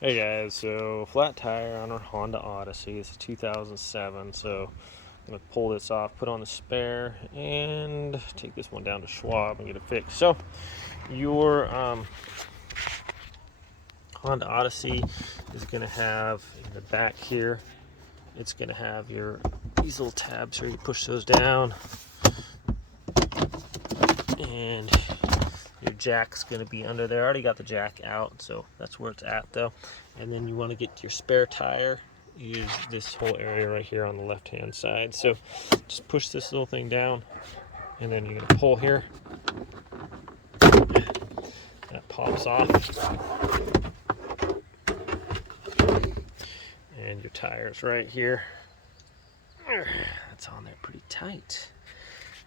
Hey guys, so flat tire on our Honda Odyssey. It's a 2007, so I'm going to pull this off, put on the spare, and take this one down to Schwab and get it fixed. So your Honda Odyssey is going to have in the back here, it's going to have these little tabs here. You push those down, and your jack's going to be under there. I already got the jack out, so that's where it's at though. And then you want to get your spare tire, use this whole area right here on the left hand side. So just push this little thing down, and then you're going to pull here. That pops off, and your tire's right here. That's on there pretty tight.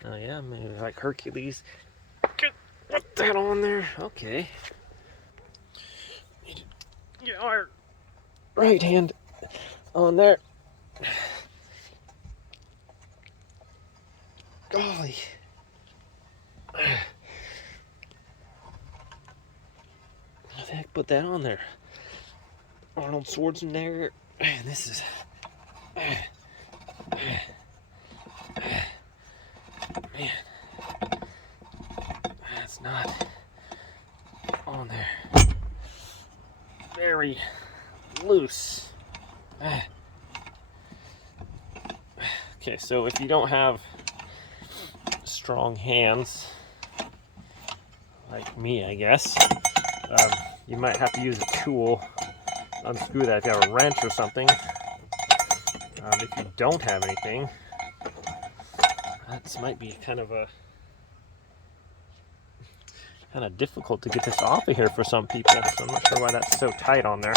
Oh yeah, maybe like Hercules. Put that on there. Okay. Get our right hand on there. Golly. How the heck put that on there? Arnold Schwarzenegger. Man, this is. Man. That's not on there. Very loose. Okay, so if you don't have strong hands, like me, I guess, you might have to use a tool, unscrew that if you have a wrench or something. If you don't have anything, that might be kind of difficult to get this off of here for some people, so I'm not sure why that's so tight on there.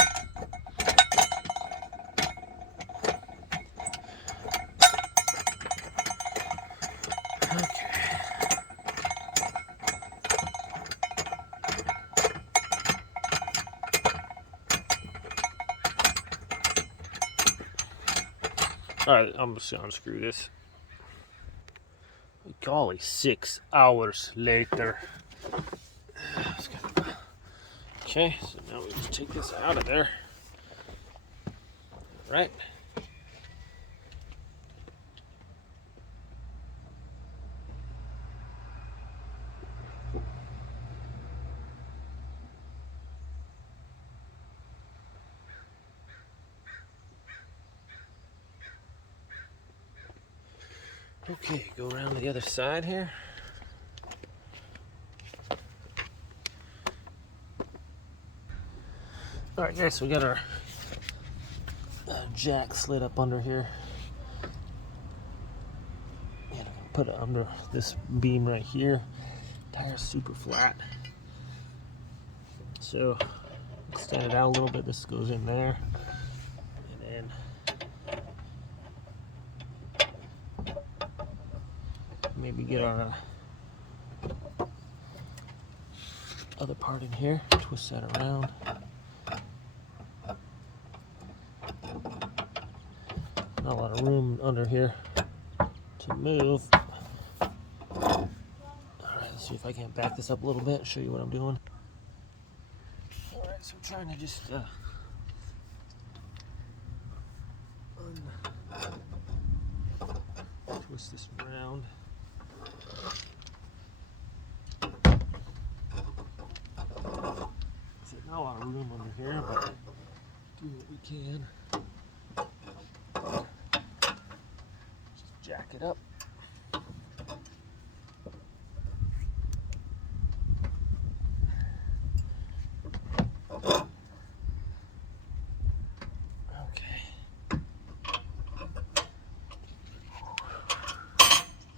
Alright, I'm just gonna unscrew this. Golly, 6 hours later. Okay, so now we just take this out of there. Right. Okay, go around to the other side here. Alright guys, so we got our jack slid up under here. And I'm gonna put it under this beam right here. Tire's super flat. So extend it out a little bit. This goes in there. And then maybe get our other part in here, twist that around. Not a lot of room under here to move. Alright, let's see if I can back this up a little bit and show you what I'm doing. Alright, so I'm trying to just twist this around. So not a lot of room under here, but do what we can. Just jack it up. Okay.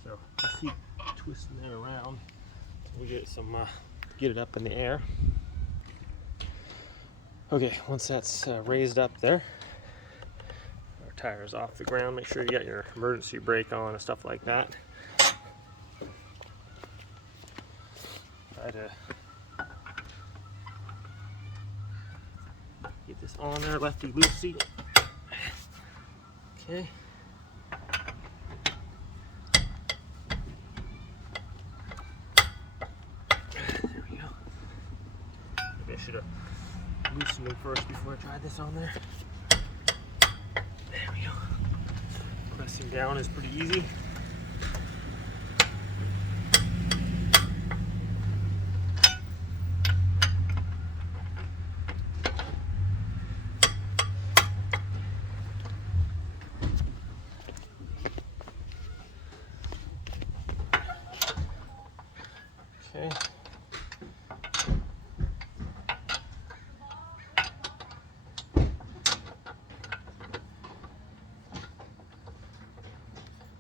So just keep twisting that around. We get it up in the air. Okay, once that's raised up there, our tire is off the ground. Make sure you got your emergency brake on and stuff like that. Try to get this on there, lefty loosey. Okay. There we go. Maybe I should have loosened them first before I tried this on there. There we go. Pressing down is pretty easy. Okay.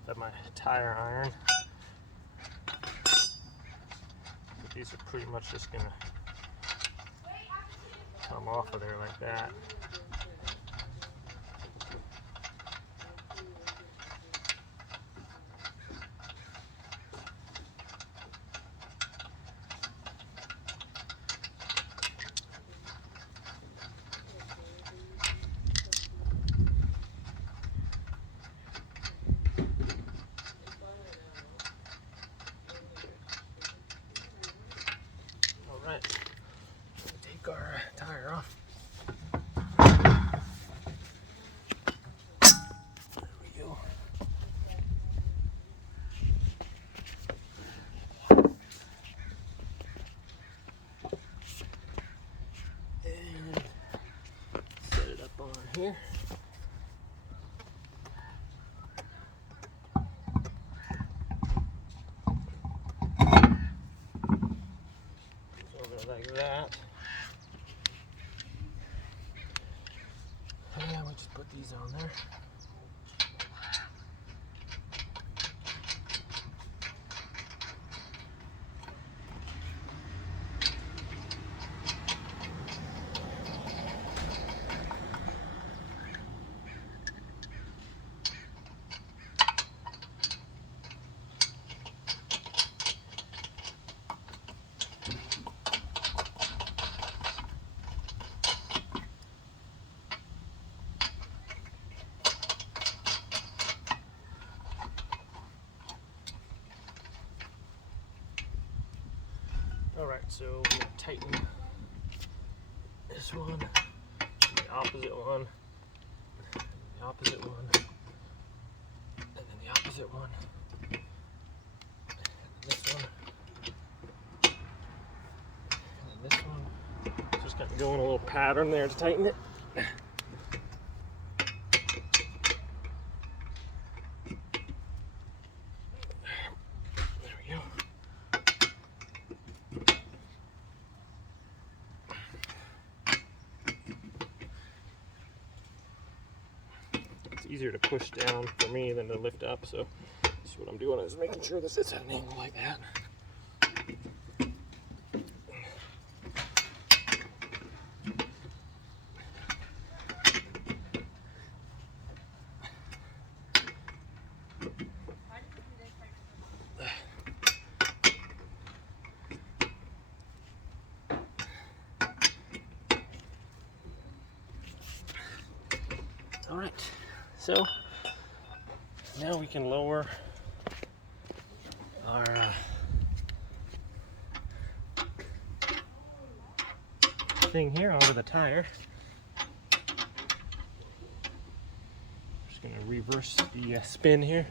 Got my tire iron. These are pretty much just gonna come off of there like that. Alright, take our tire off. There we go. And set it up on here. Like that. And we just put these on there. Alright, so we're going to tighten this one, the opposite one, the opposite one, and then the opposite one, and then this one, and then this one. Just kind of go in a little pattern there to tighten it. Easier to push down for me than to lift up, so that's what I'm doing, is making sure this is at an angle like that. All right. So now we can lower our thing here onto the tire. Just going to reverse the spin here.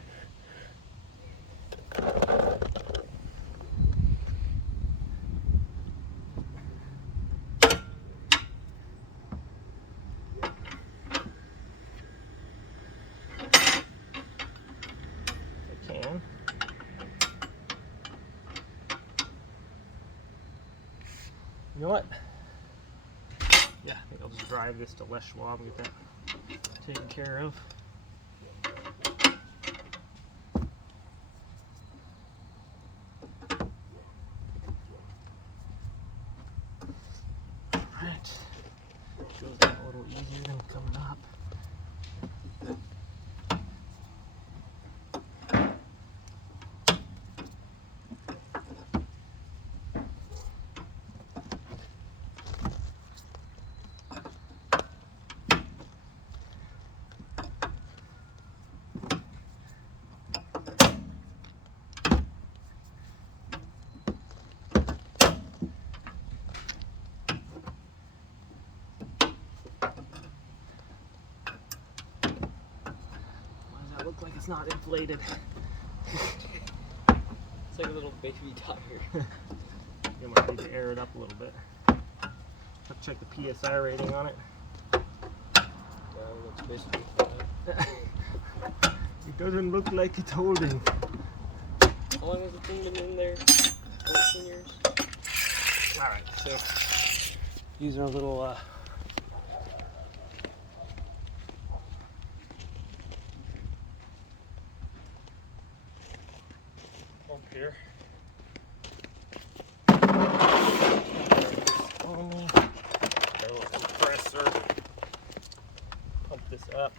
You know what? Yeah, I think I'll just drive this to Les Schwab and get that taken care of. Alright. Goes down a little easier than coming up. look like it's not inflated. It's like a little baby tire. You might need to air it up a little bit. Let's check the PSI rating on it. That's basically fine. It doesn't look like it's holding. How long has the thing been in there? 14 years? Alright, so these are a little pump here. Compressor. Pump this up.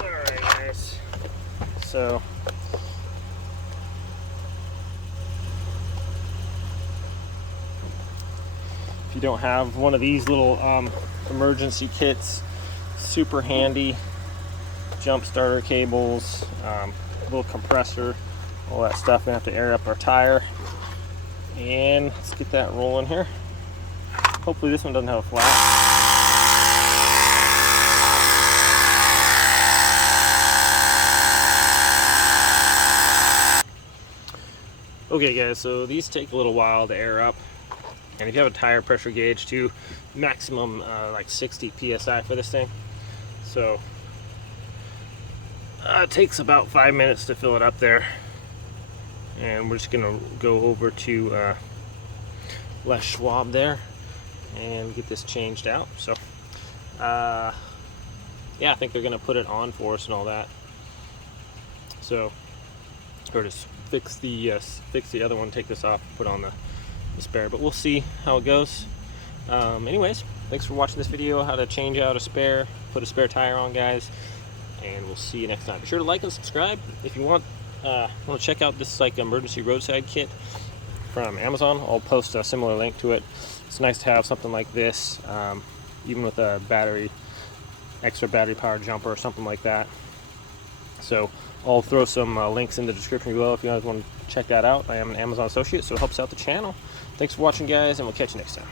Alright guys, so if you don't have one of these little emergency kits, super handy. Jump starter cables, little compressor, all that stuff. We have to air up our tire, and let's get that rolling here. Hopefully this one doesn't have a flat. Okay guys, so these take a little while to air up, and if you have a tire pressure gauge too, maximum like 60 psi for this thing. So it takes about 5 minutes to fill it up there, and we're just gonna go over to Les Schwab there and get this changed out. So yeah, I think they're gonna put it on for us and all that. So or just fix the other one, take this off, put on the spare, but we'll see how it goes. Anyways, thanks for watching this video, how to change out a spare, put a spare tire on, guys, and we'll see you next time. Be sure to like and subscribe if you want to check out this like emergency roadside kit from Amazon. I'll post a similar link to it. It's nice to have something like this, even with a extra battery powered jumper or something like that. So I'll throw some links in the description below if you guys want to check that out. I am an Amazon associate, so it helps out the channel. Thanks for watching, guys, and we'll catch you next time.